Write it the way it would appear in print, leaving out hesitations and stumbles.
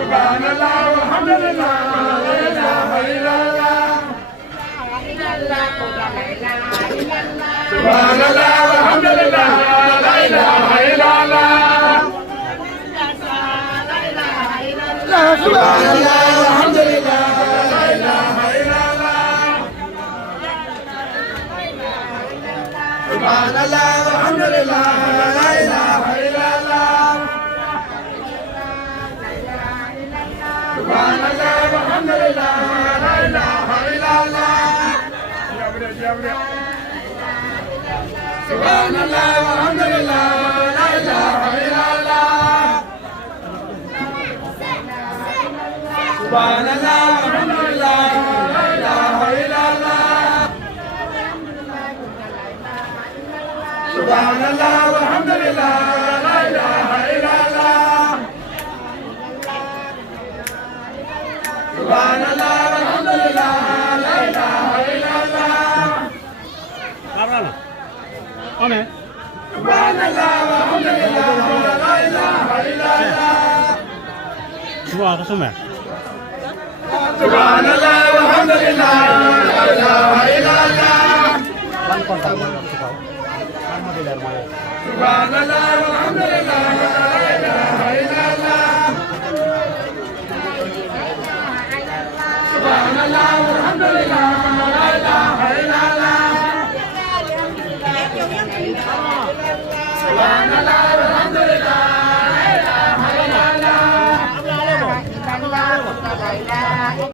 Subhanallah, walhamdulillah, la ilaha illallah. Subhanallah, walhamdulillah, la ilaha illallah. Subhanallah, walhamdulillah, la ilaha illallah. Subhanallah, walhamdulillah, la ilaha illallah. Subhanallah, walhamdulillah, la ilaha illallah. Subhanallah, walhamdulillah, la ilaha illallah. Subhanallah, walhamdulillah, la ilaha illallah. Subhanallah, walhamdulillah, la ilaha illallah. Subhanallah, walhamdulillah, la ilaha illallah. Ane? Subhanallah, walhamdulillah, la ilaha illallah. Wah, aku semua. Subhanallah, walhamdulillah, la ilaha illallah. Subhanallah, walhamdulillah, la ilaha illallah. Subhanallah, walhamdulillah.